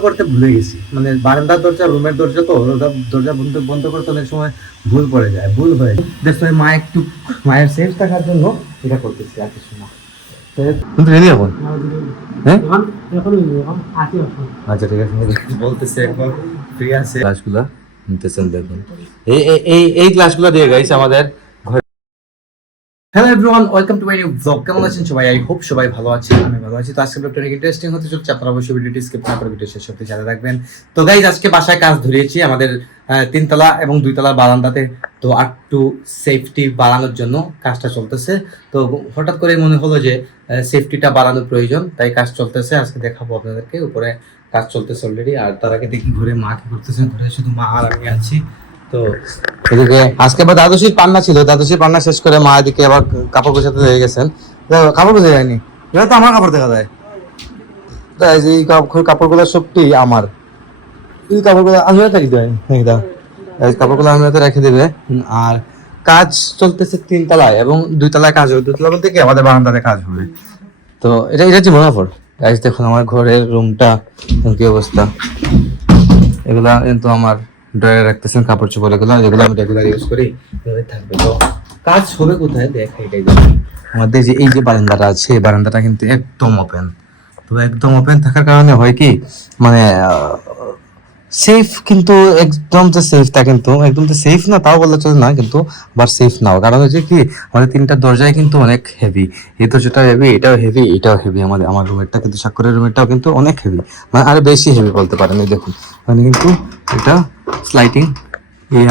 করতে ভুলে গেছি, মানে বারান্দার দরজা, রুমের দরজা, তো দরজা বন্ধ বন্ধ করতে অনেক সময় ভুল পড়ে যায়, ভুল হয়ে যায়। মা একটু মায়ের সেফ থাকার জন্য এটা করতেছি, আর কিছু না। কিন্তু রেডি এখন, হ্যাঁ আচ্ছা ঠিক আছে, বলতেছি একবার ফ্রি আছে ক্লাসগুলো নিতেছেন, দেখুন এই এই এই ক্লাসগুলো দিয়ে গাইস আমাদের। Hello everyone, welcome to my new blog. কেমন আছেন সবাই? আই হোপ সবাই ভালো আছেন, আমি ভালো আছি। তো আজকে ব্লগটা অনেক ইন্টারেস্টিং হতে চলছে, আপনারা অবশ্যই ভিডিওটি স্কিপ না করে ভিডিও শেষ অবধি জানা রাখবেন। তো গাইজ, আজকে বাসায় কাজ ধরিয়েছি আমাদের তিনতলা এবং দুইতলা বারান্দাতে। তো একটু সেফটি বাড়ানোর জন্য কাজটা চলতেছে। তো হঠাৎ করে মনে হলো যে সেফটিটা বাড়ানোর প্রয়োজন, তাই কাজ চলতেছে। আজকে দেখাবো আপনাদেরকে, উপরে কাজ চলতেছে অলরেডি। আর তার আগে দেখি ঘুরে মা কি করতেছে। ঘুরে শুধু মা আর আমি আছি। তো এদিকে আজকে আবার দ্বাদশীর পান্না ছিল, দ্বাদশীর পান্না শেষ করে মা এদিকে আবার কাপড় গোছাতে লেগে গেছেন। কাপড় গোছা যায়নি, এবার তো আমার কাপড় দেখা যায়। তাই যে এই কাপড়গুলো সবটি আমার, এই কাপড়গুলো আলমারিতে রেখে দেয়, এই কাপড়গুলো আলমারিতে রেখে দেবে। আর কাজ চলতেছে তিনতলায় এবং দুইতলায় কাজ হবে। দুইতলা বলতে কি আমাদের বারান্দাতে কাজ হবে। তো এটা এটা হচ্ছে মোনাফর। গাইস দেখুন আমার ঘরের রুমটা কি অবস্থা। এগুলা কিন্তু আমার ড্রয়ারে রাখতেছেন কাপড় চোপড়, এগুলো যেগুলো আমি রেগুলার ইউজ করি এভাবে থাকবে। তো কাজ হবে কোথায় দেখ, এটাই দেখুন আমাদের যে এই যে বারান্দাটা আছে, এই বারান্দাটা কিন্তু একদম ওপেন। তো একদম ওপেন থাকার কারণে হয় কি, মানে সেফ, কিন্তু একদম যে সেফ তা কিন্তু একদম তো সেফ না, তাও বললে চলে না, কিন্তু আবার সেফ নাও। কারণ হচ্ছে কি, আমাদের তিনটা দরজায় কিন্তু অনেক হেভি। এই দরজাটা হেভি, এটাও হেভি, এটাও হেভি। আমার রুমেরটা কিন্তু, স্বাক্ষরের রুমেরটাও কিন্তু অনেক হেভি, মানে আরো বেশি হেভি বলতে পারেন। এই দেখুন মানে কিন্তু এটা স্লাইডিং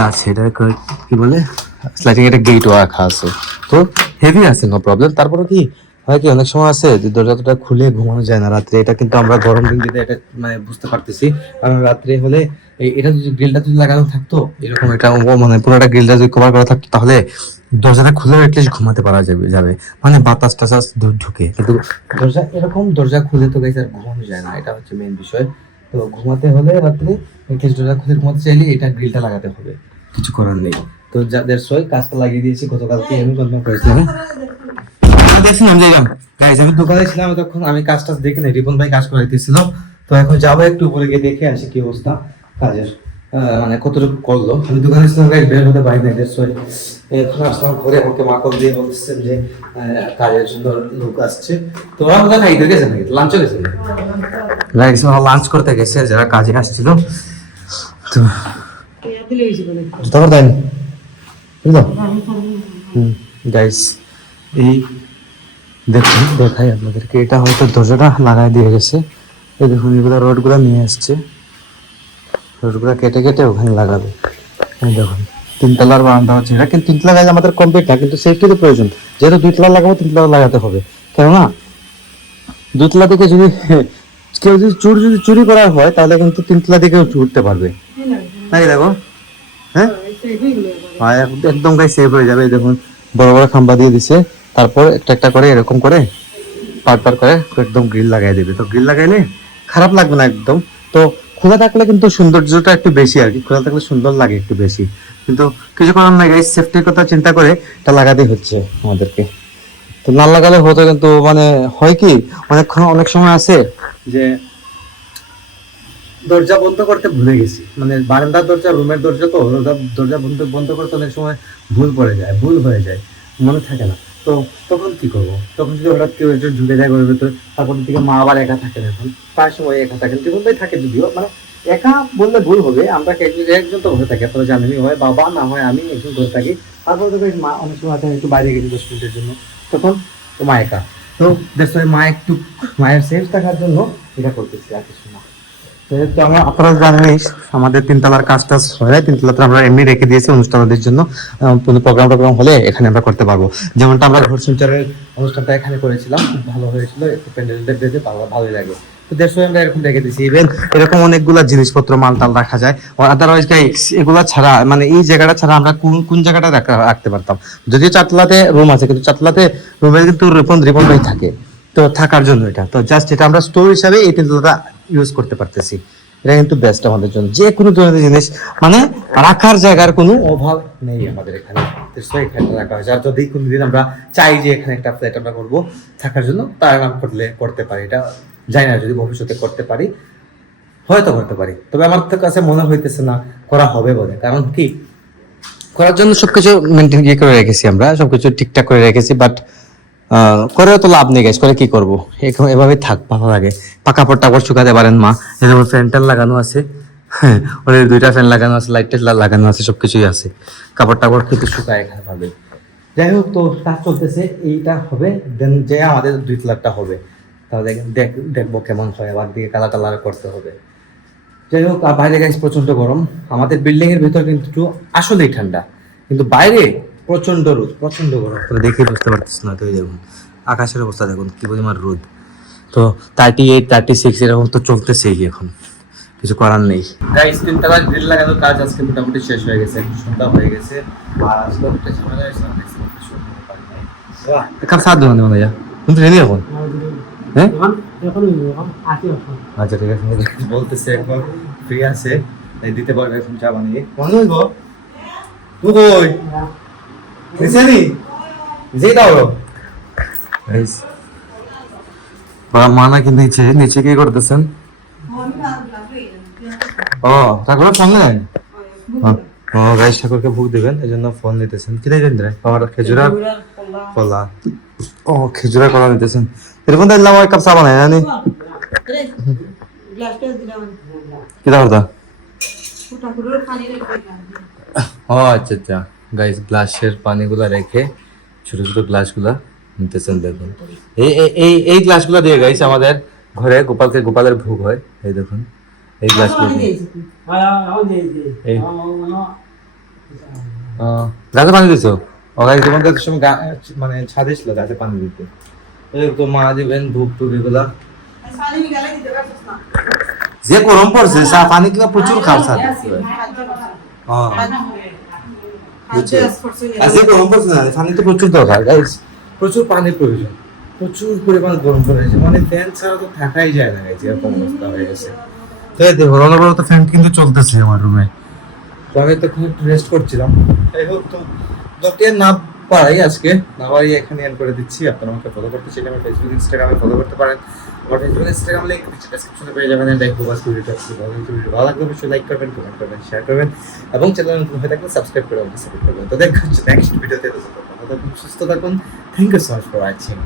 আছে, এটা কি বলে, স্লাইডিং, এটা গেট রাখা আছে। তো হেভি আছে, নো প্রবলেম। তারপরে কি হয়, কি অনেক সময় আছে যে দরজাটা খুলে ঘুমানো যায় না রাত্রে। এটা কিন্তু আমরা গরম দিন যদি এটা মানে বুঝতে পারতেছি, কারণ রাত্রে হলে এটা যদি গ্রিলটা যদি লাগানো থাকতো এরকম, এটা মানে পুরোটা গ্রিলটা যদি কভার করা থাকতো, তাহলে দরজাটা খুলে এটলিস্ট ঘুমাতে পারা যাবে, মানে বাতাস টাতাস ঢুকে। কিন্তু দরজা খুলে তো গাইস আর ঘুমানো যায় না, এটা হচ্ছে মেইন বিষয়। তো ঘুমাতে হলে রাত্রে এটলিস্ট দরজা খুলে ঘুমাতে চাইলে এটা গ্রিলটা লাগাতে হবে, কিছু করার নেই। তো যাদের সই কাজটা লাগিয়ে দিয়েছি গতকালকে, আমি কনফার্ম করেছিলাম। দেখছিলাম যে গাইস, আমি দোকানে ছিলাম তখন, আমি কাজ টাজ দেখি না, রিপন ভাই কাজ করাইতেছিল। তো এখন যাবো একটু উপরে গিয়ে দেখে আসি কি অবস্থা কাজের, মানে কতটুকু করলো। আমি দোকানে ছিলাম গাইস, বের হতে পারি না। এখন আসলাম ঘরে, আমাকে মা কল দিয়ে বলতেছেন যে কাজের জন্য লোক আসছে। তো আমরা খাইতে গেছে নাকি, লাঞ্চ গেছে গাইস, লাঞ্চ করতে গেছে যারা কাজে আসছিল। তো তারপর দেন বুঝলো গাইস, এই দেখুন দেখাই আপনাদেরকে, এটা হয়তো দরজাটা লাগাই দিয়ে গেছে। এই দেখুন এগুলো রডগুলো নিয়ে আসছে, রডগুলো কেটে কেটে ওখানে লাগাবে। এই দেখুন তিনতলার বারান্দা হচ্ছে এটা, কিন্তু তিনতলা গাছ আমাদের কমপ্লিট না, কিন্তু সেফটিতে প্রয়োজন। যেহেতু দুইতলা লাগাবো, তিনতলা লাগাতে হবে। কেননা দুইতলা থেকে যদি কেউ যদি চুরি করার হয়, তাহলে কিন্তু তিনতলা দিকেও উঠতে পারবে নাকি। দেখো হ্যাঁ, একদম গাছ সেফ হয়ে যাবে। দেখুন বড় বড় খাম্বা দিয়ে দিছে, তারপর একটা একটা করে এরকম করে পার করে একদম গ্রিল লাগাই দেবে। তো গ্রিল লাগাইলে খারাপ লাগবে না একদম। তো খোলা থাকলে কিন্তু সৌন্দর্যটা একটু বেশি, আর কি খোলা থাকলে সুন্দর লাগে একটু বেশি। কিন্তু কিছু করার নাই গাইস, সেফটির কথা চিন্তা করে এটা লাগাতেই হচ্ছে আমাদেরকে। তো না লাগালে হতো, কিন্তু মানে হয় কি, অনেক সময় আছে যে দরজা বন্ধ করতে ভুলে গেছি, মানে বারান্দার দরজা, রুমের দরজা, তো দরজা বন্ধ বন্ধ করতে অনেক সময় ভুল পড়ে যায়, ভুল হয়ে যায়, মনে থাকে না। তো তখন কি করবো? তখন যদি হঠাৎ কেউ একজন ঢুকে যায় ঘরের ভেতরে, তারপর দিকে মা আবার একা থাকেন। এখন প্রায় সময় একা থাকেন, জীবন ভাই থাকে যদিও, মানে একা বললে ভুল হবে। আমরা একজন তো ঘরে থাকি, আপনারা জানেনই, হয় বাবা না হয় আমি, একজন ঘরে থাকি। তারপরে তো মা অনেক সময় আছে একটু বাইরে গেছি 10 মিনিটের জন্য, তখন তো মা একা। তো মা একটু মায়ের সেফ থাকার জন্য এটা করতেছি, আর কিছু না। আপনারা জানেন আমাদের তিনতলার কাজ টাজ হয়, তিনতলাতে আমরা এমনি রেখে দিয়েছি অনুষ্ঠানদের জন্য। কোনো প্রোগ্রাম হলে এখানে আমরা করতে পারবো। যেমনটা আমরা ঘর সঞ্চারের অনুষ্ঠানটা এখানে করেছিলাম, খুব ভালো হয়েছিল, একটু প্যান্ডেলটা দেখে ভালোই লাগে। তো আমরা এরকম রেখে দিয়েছি। ইভেন এরকম অনেকগুলা জিনিসপত্র মালটাল রাখা যায়। আদারওয়াইজ এগুলা ছাড়া, মানে এই জায়গাটা ছাড়া আমরা কোন জায়গাটা রাখতে পারতাম। যদিও চারতলাতে রুম আছে, কিন্তু চারতলাতে রুমের কিন্তু রিপন ভাই থাকে, তো থাকার জন্য এটা তো জাস্ট এটা আমরা স্টোর হিসাবে এই তিনতলাটা ইউজ করতে পারতেছি। এটা কিন্তু বেস্ট আমাদের জন্য, যে কোনো ধরনের জিনিস মানে রাখার জায়গার কোনো অভাব নেই আমাদের এখানে। এখানে রাখা হয়েছে। আর যদি কোনোদিন আমরা চাই যে এখানে একটা ফ্ল্যাট আমরা করবো থাকার জন্য, তার নাম করতে পারি। এটা জানি না যদি ভবিষ্যতে করতে পারি, হয়তো করতে পারি, তবে আমার তো কাছে মনে হইতেছে না করা হবে বলে। কারণ কি, করার জন্য সবকিছু মেনটেন করে রেখেছি, আমরা সবকিছু ঠিকঠাক করে রেখেছি, বাট করেও তো লাভ নেই গাইস। করে কি করবো, এভাবে থাক, ভালো লাগে। পাকা পড় টাপড় শুকাতে পারেন মা, এরকম ফ্যান ট্যান লাগানো আছে। হ্যাঁ, ওদের 2টা ফ্যান লাগানো আছে, লাইট টাইট লাগানো আছে, সবকিছুই আছে। কাপড় টাপড় কিন্তু শুকায় এখানে ভাবে। যাই হোক, তো কাজ চলতেছে, এইটা হবে দেন যে আমাদের 2 তলাটা হবে। তাহলে দেখবো কেমন হয়, আবার দিকে কালার টালার করতে হবে। যাই হোক, আর বাইরে গাইস প্রচন্ড গরম। আমাদের বিল্ডিং এর ভিতর কিন্তু আসলেই ঠান্ডা, কিন্তু বাইরে প্রচন্ড রোদ, প্রচন্ড গরম। তোরা দেখে বুঝতে পারতিস না, তো এই দেখুন আকাশের অবস্থা দেখুন কি পরিমাণ রোদ। তো 38, 36 এরকম তো চলতেছেই এখন, কিছু করার নেই গাইস। 3 তলা গ্রিল লাগানোর কাজ আজকে মোটামুটি শেষ হয়ে গেছে, সন্ধ্যা হয়ে গেছে। আর আজকে একটা ঝামেলা হয়েছে না, কাপ সাথ দেবো না, তুমি তো রেডি এখন? হ্যাঁ, আচ্ছা ঠিক আছে। বলতেছে একবার ফ্রি আছে, তাই দিতে পারবে এখন চা বানিয়ে। মনে হইব তুই কই নিচে নি যেই দাও গাইস। মানা কি নিচে নিচে কি করতেছেন? ও ঠাকুরের ফোন নেন? ও গাইস, ঠাকুরকে ভোগ দিবেন, এই জন্য ফোন নিতেছেন। কি দিবেন রে বাবার? খেজুরা কলা। ও খেজুরা কলা নিতেছেন। এরকম দিলাম এক কাপ চা বানাই জানি কি দাও? ও আচ্ছা আচ্ছা গাইস, গ্লাসের পানিগুলা রেখে ছোট ছোট গ্লাসগুলা নিতেছেন। দেখুন এই গ্লাসগুলা দিয়ে গাইস আমাদের ঘরে গোপালের ভোগ হয়। এই দেখুন এই গ্লাসগুলো গাছে পানি দিছো? ও গাইস, তোমাদের সময় মানে ছাদে ছিল গাছে পানি দিতে। এই তো মা দিবেন ধূপ টুপ এগুলা। যে গরম পড়ছে, চা পানি কিনা প্রচুর খাওয়া। আজকে গরম পড়ছে না, পানি তো প্রচুর দরকার গাইস, প্রচুর পানির প্রয়োজন, প্রচুর পরিমাণ গরম পড়েছে। মানে ফ্যান ছাড়া তো থাকাই যায় না গাইস, এরকম অবস্থা হয়ে গেছে। তো এই দেখো অনবরত ফ্যান কিন্তু চলতেছে আমার রুমে। তো আমি তো একটু রেস্ট করছিলাম। যাই হোক, তো যতই না পারি আজকে না পারি এখানে এন্ড করে দিচ্ছি। আপনারা আমাকে ফলো করতে চাইলে আমার ফেসবুক ইনস্টাগ্রামে ফলো করতে পারেন। আমার ফেসবুক ইনস্টাগ্রাম লিংক ডেসক্রিপশনে পেয়ে যাবেন। দেখো বাস ভিডিওটা ভালো লাগলে অবশ্যই লাইক করবেন, কমেন্ট করবেন, শেয়ার করবেন এবং চ্যানেল নতুন হয়ে থাকলে সাবস্ক্রাইব করে আমাকে সাপোর্ট করবেন। তো দেখা হচ্ছে নেক্সট ভিডিওতে। সুস্থ থাকুন। Thank you so much for watching.